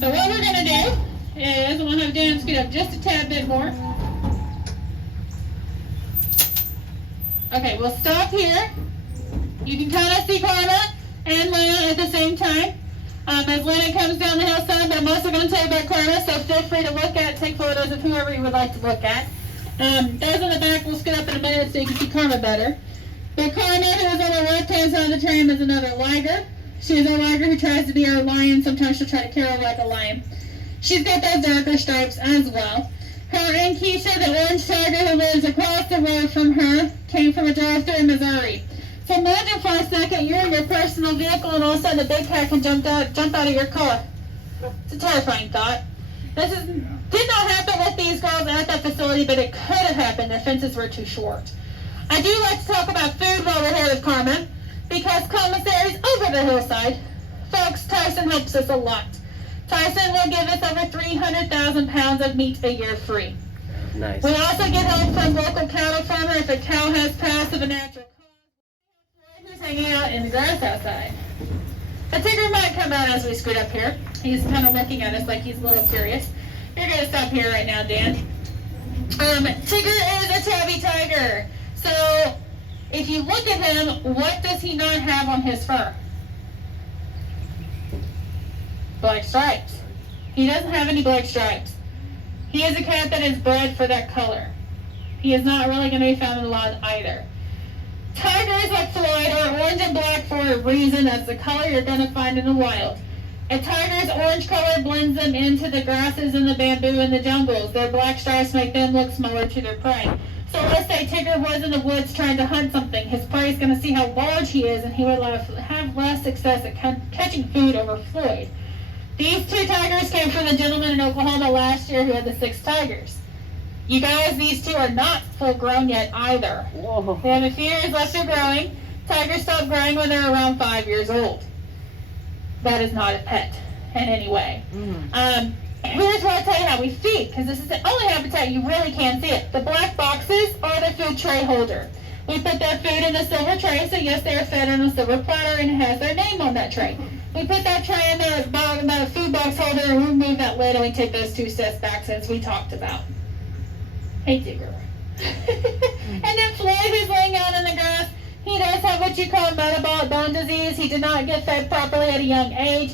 So what we're going to do is I'm going to have Dan scoot up just a tad bit more. Okay, we'll stop here. You can kind of see Karma and Lena at the same time as Lena comes down the hillside, but I'm also going to tell you about Karma, so feel free to look at, take photos of whoever you would like to look at. Those in the back will scoot up in a minute so you can see Karma better. But Karma, who is on the left-hand side of the tram, is another liger. She's a liger who tries to be our lion. Sometimes she'll try to carry like a lion. She's got those darker stripes as well. Her and Keisha, the orange tiger who lives across the road from her, came from a drive-thru in Missouri. So imagine for a second you're in your personal vehicle and all of a sudden a big cat can jump out of your car. It's a terrifying thought. Did not happen with these girls at that facility, but it could have happened. The fences were too short. I do like to talk about food while we're here with Carmen, because commissary's over the hillside. Folks, Tyson helps us a lot. Tyson will give us over 300,000 pounds of meat a year free. Nice. We also get help from local cattle farmer if a cow has passed of a natural cause. Who's hanging out in the grass outside. A Tigger might come out as we scoot up here. He's kind of looking at us like he's a little curious. You're going to stop here right now, Dan. Tigger is a tabby tiger. So, if you look at him, what does he not have on his fur? Black stripes. He doesn't have any black stripes. He is a cat that is bred for that color. He is not really going to be found in the wild either. Tigers like Floyd are orange and black for a reason. That's the color you're going to find in the wild. A tiger's orange color blends them into the grasses and the bamboo and the jungles. Their black stripes make them look smaller to their prey. So let's say Tigger was in the woods trying to hunt something. His prey is going to see how large he is, and he would have less success at catching food over Floyd. These two tigers came from the gentleman in Oklahoma last year who had the 6 tigers. You guys, these two are not full grown yet either. Whoa. They have a few years left of growing. Tigers stop growing when they're around 5 years old. That is not a pet in any way. Here's where I tell you how we feed, because this is the only habitat you really can see it. The black boxes are the food tray holder. We put their food in the silver tray, so yes, they are fed on a silver platter and it has their name on that tray. We put that tray in the food box holder and remove that lid, and we take those 2 steps back as we talked about. Hey, Tigger. And then Floyd, who's laying out in the grass, he does have what you call metabolic bone disease. He did not get fed properly at a young age.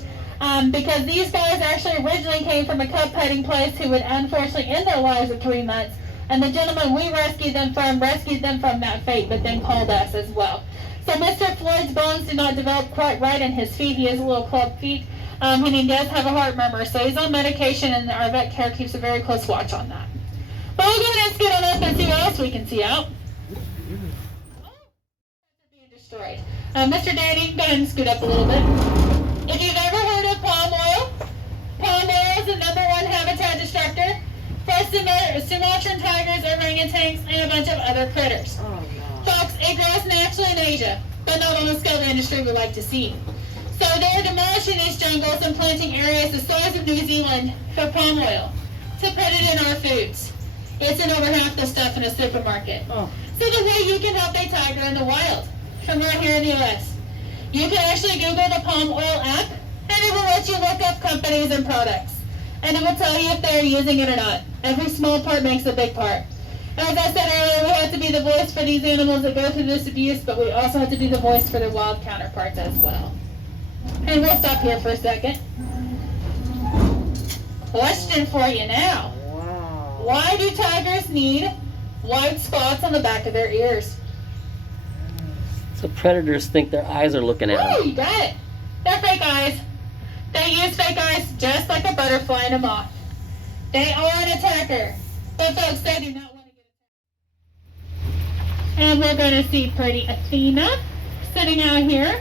Because these guys actually originally came from a cub petting place who would unfortunately end their lives at 3 months. And the gentleman we rescued them from that fate, but then called us as well. So Mr. Floyd's bones did not develop quite right in his feet. He has a little club feet, and he does have a heart murmur. So he's on medication, and our vet care keeps a very close watch on that. But we'll go ahead and scoot on up and see what else we can see out. Being destroyed. Mr. Danny, go ahead and scoot up a little bit. If you've ever heard of palm oil is the #1 habitat destructor for Sumatran tigers, orangutans, and a bunch of other critters. Oh, no. Folks, it grows naturally in Asia, but not on the scale the industry would like to see. So they're demolishing these jungles and planting areas the size of New Zealand for palm oil to put it in our foods. It's in over half the stuff in a supermarket. Oh. So the way you can help a tiger in the wild, from right here in the U.S., you can actually Google the Palm Oil app, and it will let you look up companies and products. And it will tell you if they're using it or not. Every small part makes a big part. As I said earlier, we have to be the voice for these animals that go through this abuse, but we also have to be the voice for their wild counterparts as well. And we'll stop here for a second. Question for you now. Wow. Why do tigers need white spots on the back of their ears? So predators think their eyes are looking at Woo, them. you got it. They're fake eyes. They use fake eyes just like a butterfly and a moth. They are an attacker. But folks, they do not want to get attacked. And we're going to see pretty Athena sitting out here.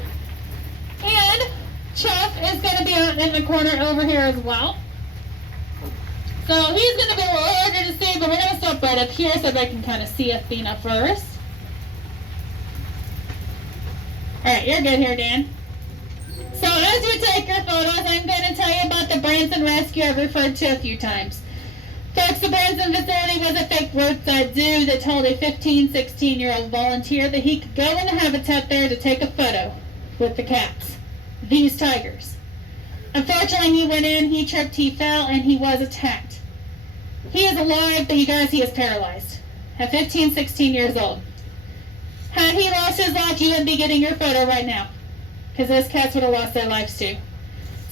And Chuck is going to be out in the corner over here as well. So he's going to be a little harder to see, but we're going to stop right up here so they can kind of see Athena first. Alright, you're good here, Dan. So as you take your photos, I'm going to tell you about the Branson Rescue I've referred to a few times. Folks, the Branson facility was a fake roadside zoo that told a 15, 16-year-old volunteer that he could go in the habitat there to take a photo with the cats, these tigers. Unfortunately, he went in, he tripped, he fell, and he was attacked. He is alive, but you guys, he is paralyzed at 15, 16 years old. Had he lost his life, you wouldn't be getting your photo right now, because those cats would have lost their lives too.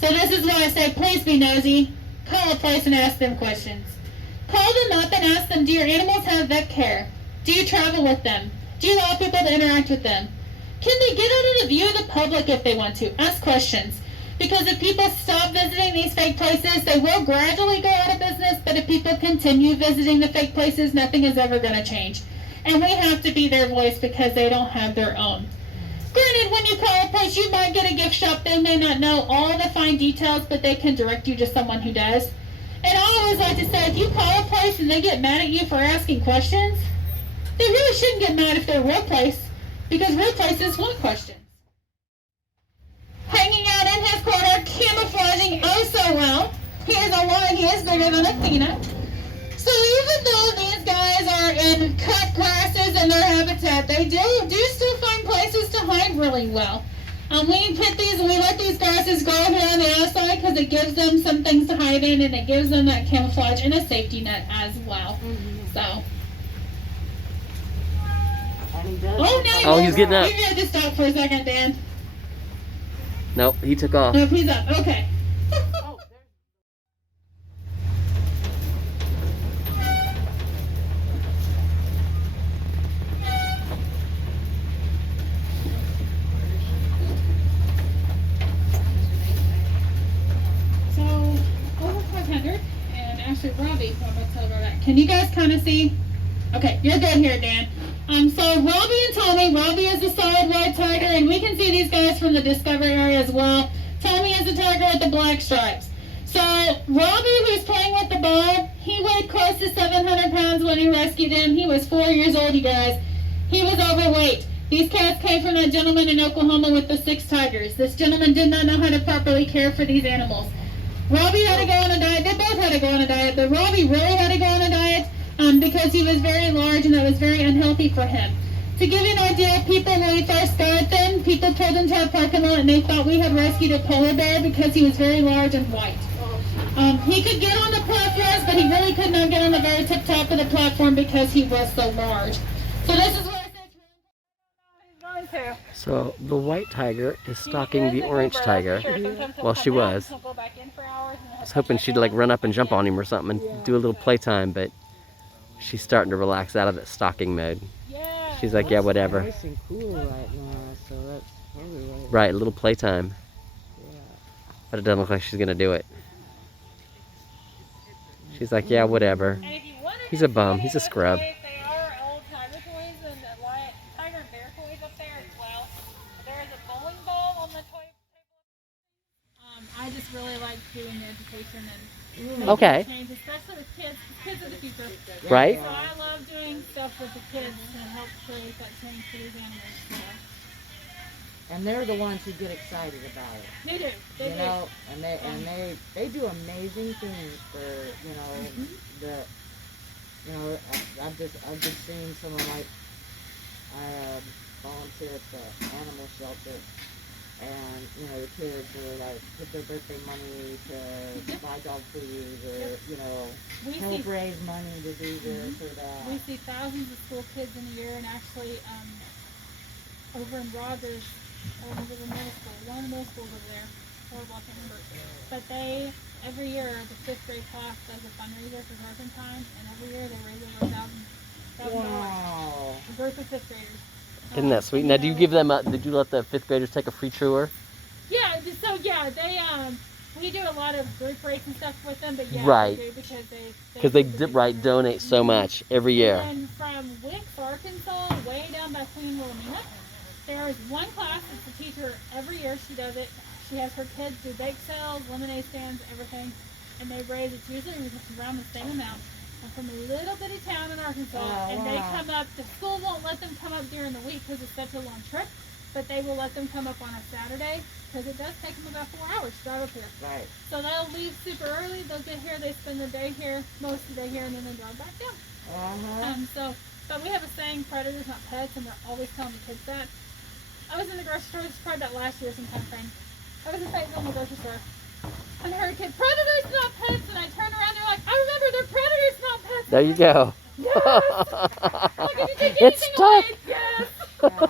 So this is why I say, please be nosy. Call a place and ask them questions. Call them up and ask them, do your animals have vet care? Do you travel with them? Do you allow people to interact with them? Can they get out of the view of the public if they want to? Ask questions. Because if people stop visiting these fake places, they will gradually go out of business, but if people continue visiting the fake places, nothing is ever going to change. And we have to be their voice because they don't have their own. Granted, when you call a place, you might get a gift shop. They may not know all the fine details, but they can direct you to someone who does. And I always like to say, if you call a place and they get mad at you for asking questions, they really shouldn't get mad if they're a real place, because real places want questions. Hanging out in his corner, camouflaging oh so well. He is a lion, he is bigger than a peanut. So even though these guys are in cut grasses in their habitat, they do still find places to hide really well. We let these grasses grow here on the outside because it gives them some things to hide in, and it gives them that camouflage and a safety net as well. So. Oh, he's getting up. You had to stop for a second, Dan. Nope, he took off. Nope, he's up. Okay. Robbie, I'm going to tell her that. Can you guys kind of see? Okay, you're good here, Dan. So Robbie and Tommy. Robbie is the solid white tiger, and we can see these guys from the Discovery area as well. Tommy is the tiger with the black stripes. So Robbie, who's playing with the ball, he weighed close to 700 pounds when he rescued him. He was 4 years old, you guys. He was overweight. These cats came from that gentleman in Oklahoma with the 6 tigers. This gentleman did not know how to properly care for these animals. Robbie had to go on a diet. They both had to go on a diet, but Robbie really had to go on a diet because he was very large and that was very unhealthy for him. To give you an idea, people, when we first got them, people pulled into our parking lot and they thought we had rescued a polar bear because he was very large and white. He could get on the platforms, but he really could not get on the very tip top of the platform because he was so large. So this is what I said he's going to. So the white tiger is stalking the orange tiger. Well, she was. I was hoping she'd like run up and jump on him or something and do a little playtime, but she's starting to relax out of that stalking mode. She's like, yeah, whatever. Nice and cool right now, so that's probably right, a little playtime. Yeah. But it doesn't look like she's gonna do it. She's like, yeah, whatever. He's a bum. He's a scrub. They are old tiger toys and tiger and bear toys up there as well. There is a bowling ball on the toy table. I just really like doing the education and Okay. change, especially with kids. Kids are the future. Right? So I love doing stuff with the kids to help create that change for these animals. So. And they're the ones who get excited about it. They do. They you do. know, and they do amazing things for, you know, I've just seen some of my, I volunteer at the animal shelter, and, you know, the kids are like, put their birthday money to buy dog food or, you know, help raise money to do this or that. We see thousands of school kids in a year, and actually, over in Rogers, over the middle school, one of the middle schools over there, horrible, I can't remember. But they, every year, the 5th grade class does a fundraiser for Turpentine, and every year they raise over $1,000. Wow. A group of 5th graders. Isn't that sweet? Now, do you give them did you let the 5th graders take a free tour? Yeah, so yeah, they, we do a lot of group breaks and stuff with them, but yeah, Right. we do because they donate so much every year. And from Wicks, Arkansas, way down by Queen Wilhelmina, there is one class that's a teacher every year. She does it. She has her kids do bake sales, lemonade stands, everything, and they raise, it's usually around the same amount. And from a little bitty town in Arkansas, and they come up, the school won't let them come up during the week because it's such a long trip, but they will let them come up on a Saturday because it does take them about 4 hours to drive up here. Right. So they'll leave super early, they'll get here, they spend the day here, most of the day here, and then they drive back down. But we have a saying, predators not pets, and we're always telling the kids that. I was in the grocery store, this was probably about last year sometime frame. I was in Fayetteville in the grocery store, and her kid, predators, not pets. And I turn around, they're like, I remember they're predators, not pets. There you go. Yes. Like, if you take It's anything stuck. away, yes. Yeah.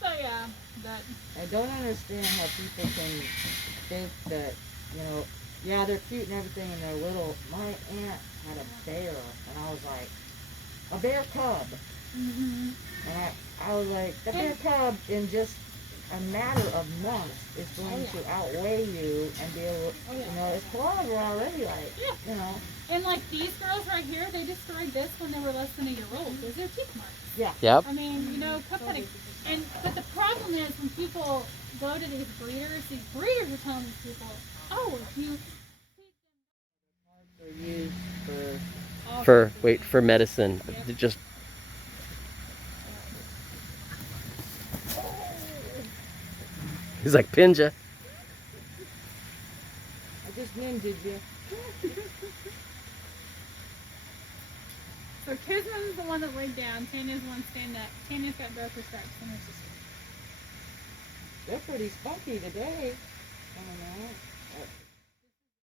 So yeah, but I don't understand how people can think that, you know, yeah, they're cute and everything and they're little. My aunt had a bear, and I was like, a bear cub. mhm. And I was like, the bear cub in just a matter of months is going to outweigh you and be able, you know, it's claws are already like, you know. And like these girls right here, they destroyed this when they were less than a year old. Those are teeth marks. Yeah. Yep. I mean, you know, cub petting. But the problem is when people go to these breeders are telling these people, oh, if you They're used For medicine. Just he's like Pinja. I just ninja'd you. So Kisman's the one that laid down. Tanya's the one stand up. Tanya's got darker stripes than her sister. They're pretty spunky today. I don't know.